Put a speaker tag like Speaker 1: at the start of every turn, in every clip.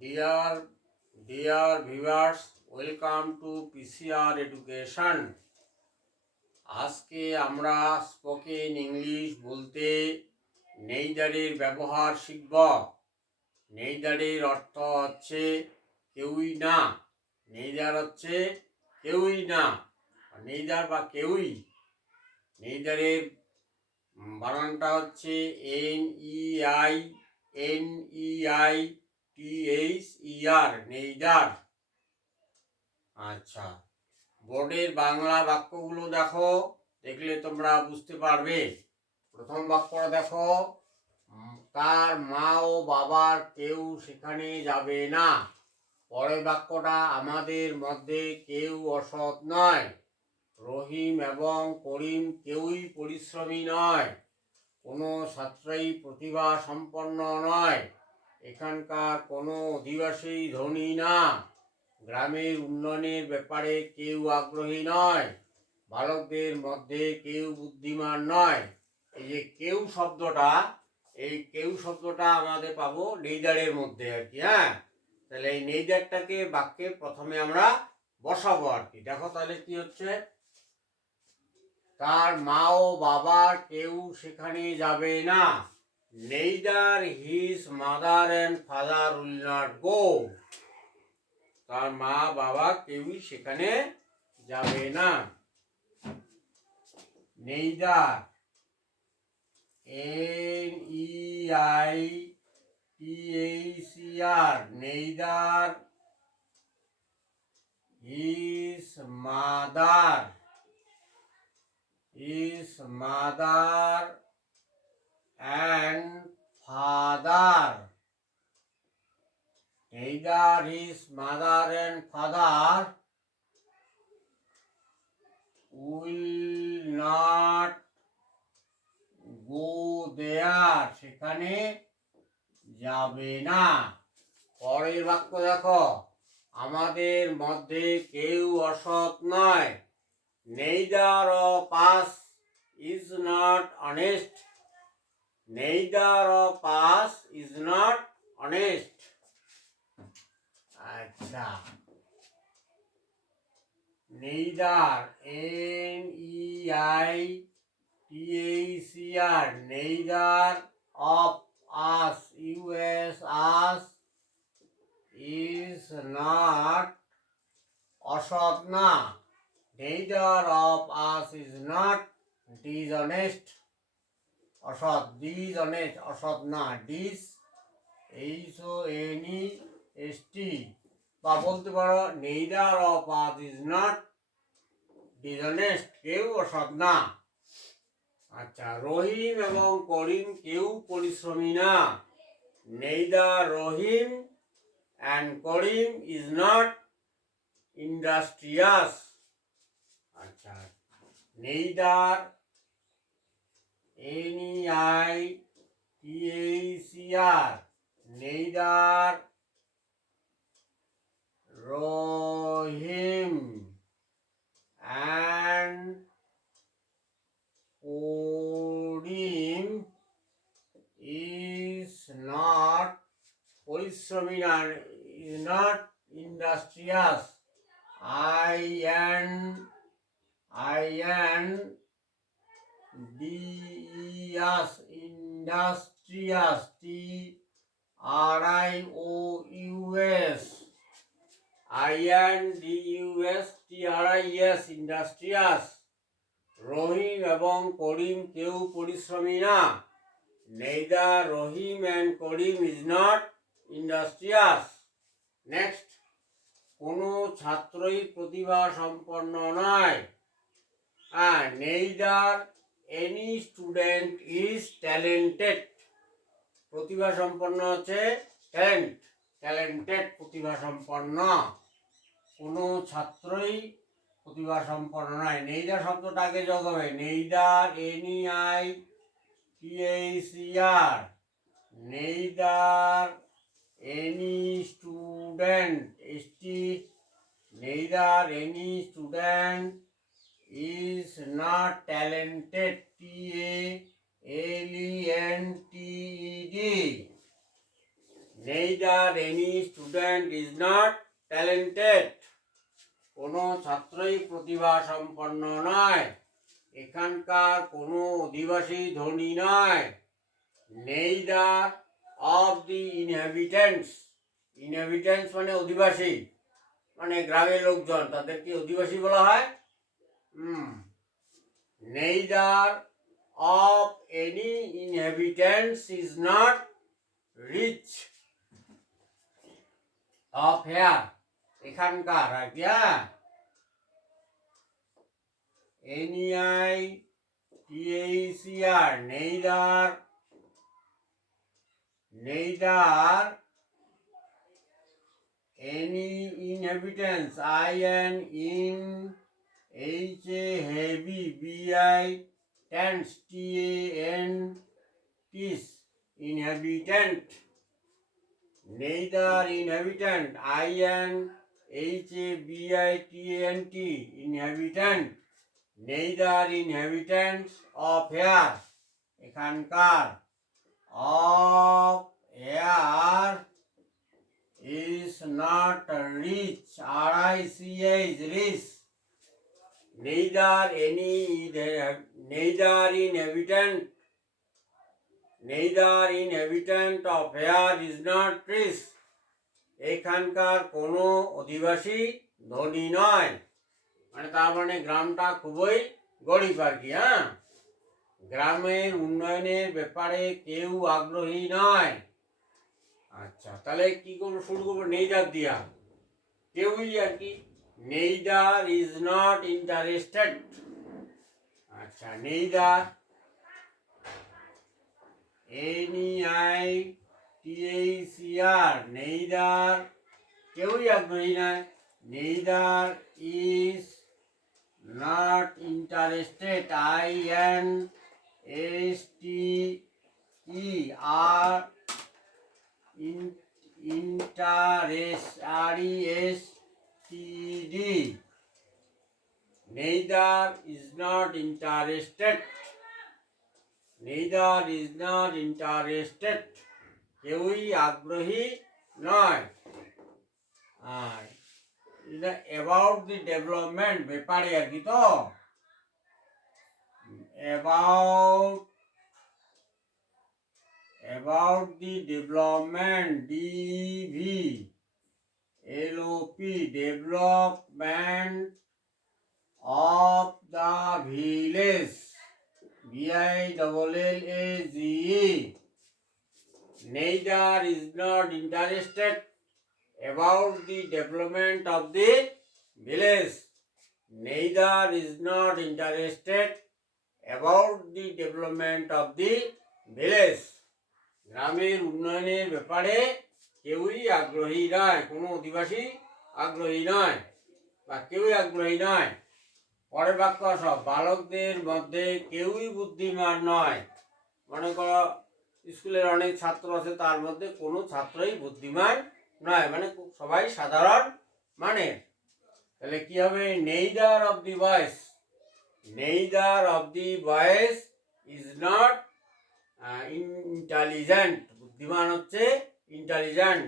Speaker 1: Dear, dear viewers, welcome to PCR Education. আজকে আমরা spoken English বলতে নেইদারের ব্যবহার শিখব নেইদারের অর্থ হচ্ছে কেউই না। নেইদার হচ্ছে কেউই না। নেইদার বা কেউই নেইদারের বানানটা হচ্ছে N E I, N E I T H E R neither আচ্ছা বোর্ডের বাংলা বাক্যগুলো দেখো, দেখলে তোমরা বুঝতে পারবে। প্রথম বাক্যটা দেখো। তার মা ও বাবার কেউ সেখানে যাবে না। পরের বাক্যটা আমাদের মধ্যে কেউ অসৎ নয়। রহিম এবং করিম কেউই পরিশ্রমী নয়। কোনো ছাত্রই প্রতিভা সম্পন্ন নয়। এখানকার কোনো অধিবাসী ধনী না। গ্রামের উন্নয়নের ব্যাপারে কেউ আগ্রহী নয়। বালকদের মধ্যে কেউ বুদ্ধিমান নয়। এই যে কেউ শব্দটা এই কেউ শব্দটা আমাদের পাবো নেইদারের মধ্যে আর কি হ্যাঁ? তাহলে এই নেইদারটাকে বাক্যে প্রথমে আমরা বসাবো আর কি। দেখো তাহলে কি হচ্ছে? তার মা ও বাবার কেউ সেখানে যাবে না। Neither his mother and father will not go. তার মা, বাবা কেউই সেখানে যাবে না। Neither N E I T H E R neither his mother his mother and father. Neither his mother and father will not go there. সেখানে যাবে না। পরের বাক্য দেখো, আমাদের মধ্যে কেউ অসৎ নয়। Neither of us is not honest. neither of us is not honest আচ্ছা। neither n e i t h e r, neither of us us us, is not না neither of us is not dishonest. অনেক অসৎ না dis H O N E S T বা বলতে পারো neither of us is not dishonest কেউ অসৎ না আচ্ছা রহিম এবং করিম কেউ পরিশ্রমী না। Neither Rahim and Karim is not industrious আচ্ছা neither N E I T H E R neither Rohim and Urim is not Polysovian is not industrious. Iron iron dias industrious T R I O U S industrious Rahim এবং করিম কেউ পরিশ্রমী না। Neither Rahim and Karim is not industrious next কোনো ছাত্রই প্রতিভা সম্পন্ন নয়। হ্যাঁ neither any student is talented প্রতিভা সম্পন্ন হচ্ছে ট্যালেন্ট ট্যালেন্টেড প্রতিভা সম্পন্ন। কোনো ছাত্রই প্রতিভা সম্পন্ন নয় নেইদা শব্দটা আগে যোগ হবে neither N E I T H E R neither any student, S T neither any student is not talented T L E N T E D neither any student is not talented. কোনো ছাত্রই প্রতিভা সম্পন্ন নয়। এখানকার কোনো অধিবাসী ধনী নয়। Neither of the inhabitants. Inhabitants মানে অধিবাসী। মানে গ্রামের লোকজন তাদেরকে অধিবাসী বলা হয়? হুম। Neither of any inhabitants is not rich. Of here. এখানকার হ্যাঁ এনইআই টিএইসিআর নেইদার inhabitants I N in H A heavy B I tents T A N tis inhabitant neither inhabitant I N H A B I T A N T inhabitant neither inhabitants of here এখানকার of air is not rich. R I C H rich. Neither any neither inhabitant neither inhabitant of air is not rich. এখানকার কোনো অধিবাসী ধনী নয়। মানে তার মানে গ্রামটা খুবই গরিব আর কি হ্যাঁ? গ্রামের উন্নয়নের ব্যাপারে কেউ আগ্রহী নয়। আচ্ছা তাহলে কি করব, শুরু করব? নেইদার দিয়া। কেউই আর কি নেইদার ইজ নট ইন্টারেস্টেড আচ্ছা neither any I THER neither কেউই আগ্রহী নয় neither is I N S T E R in interest R E S T E D neither is not interested neither is not interested কেউই আগ্রহী নয়। আর এটা about the development ব্যাপারে আর কি তো? About about the development D V L O P development of the village V I double L A G neither is not interested about the development of the village. Neither is not interested about the development of the village. গ্রামের উন্নয়নের ব্যাপারে কেউই আগ্রহী নয়, কোনো অধিবাসী আগ্রহী নয় বা কেউই আগ্রহী নয় পরের বাক্য সব, বালকদের মধ্যে কেউই বুদ্ধিমান নয় মনে করো স্কুলের অনেক ছাত্র আছে, তার মধ্যে কোনো ছাত্রই বুদ্ধিমান নয়। মানে সবাই সাধারণ মানে। তাহলে কি হবে? Neither of the boys neither of the boys is not intelligent বুদ্ধিমান হচ্ছে intelligent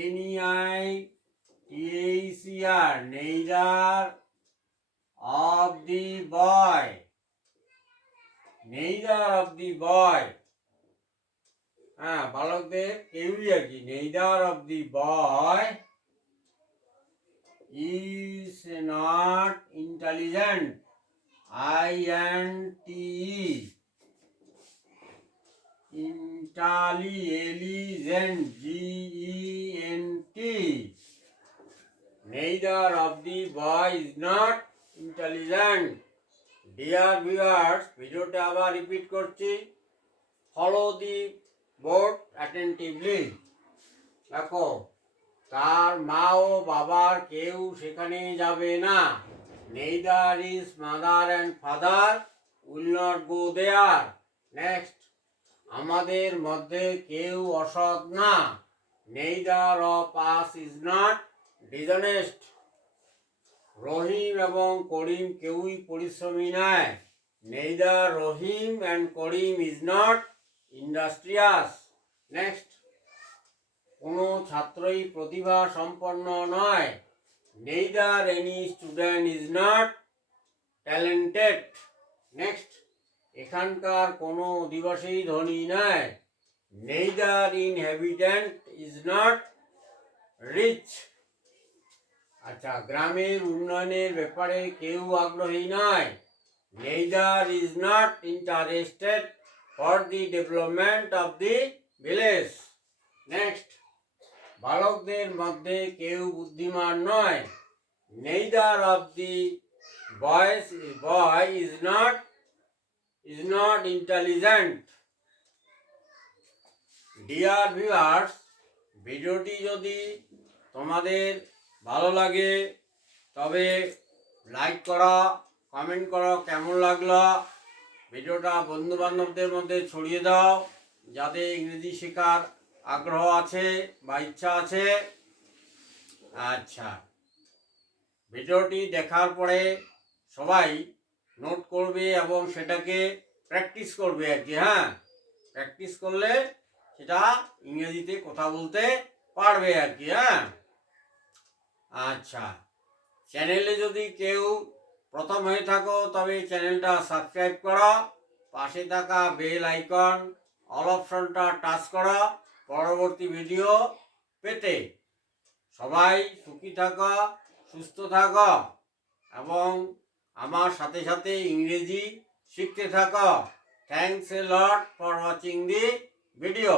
Speaker 1: N E I T H E R neither of the boy neither of the boy হ্যাঁ বালকদের কেউই আর কি neither of the boy is not intelligent I N T intelligent. G E N T. Neither of the boy is not intelligent dear viewers, ভিডিওটা আবার repeat করছি। Follow দি board attentively দেখো, তার মা ও বাবার কেউ সেখানে যাবে না। Neither is mother and father will not go there next আমাদের মধ্যে কেউ অসৎ না। Neither of us is not dishonest Rahim এবং করিম কেউই পরিশ্রমী নয়। Neither Rahim and Karim is not industrious next কোনো ছাত্রই প্রতিভা সম্পন্ন নয়। Neither any student is not talented next এখানকার কোনো অধিবাসী ধনী নয়। Neither inhabitant is not rich আচ্ছা গ্রামের উন্নয়নের ব্যাপারে কেউ আগ্রহী নয়। Neither is not interested for the development of the village next বালকদের মধ্যে কেউ বুদ্ধিমান নয়। Neither of the boys boy is not is not intelligent dear viewers ভিডিওটি যদি তোমাদের ভালো লাগে, তবে লাইক করো কমেন্ট করো কেমন লাগল? ভিডিওটা বন্ধু বান্ধবদের মধ্যে ছড়িয়ে দাও যাদের ইংরেজি শেখার আগ্রহ আছে বা ইচ্ছা আছে। আচ্ছা ভিডিওটি দেখার পরে সবাই নোট করবে এবং সেটাকে প্র্যাকটিস করবে আর কি হ্যাঁ? প্র্যাকটিস করলে সেটা ইংরেজিতে কথা বলতে পারবে আর কি হ্যাঁ? আচ্ছা। চ্যানেলে যদি কেউ প্রথম হয়ে থাকো, তবে চ্যানেলটা সাবস্ক্রাইব করো, পাশে থাকা বেল আইকন, অল অপশনটা টাচ করো, পরবর্তী ভিডিও পেতে। সবাই সুখী থাকো, সুস্থ থাকো, এবং আমার সাথে সাথে ইংরেজি শিখতে থাকো। Thanks a lot for watching the video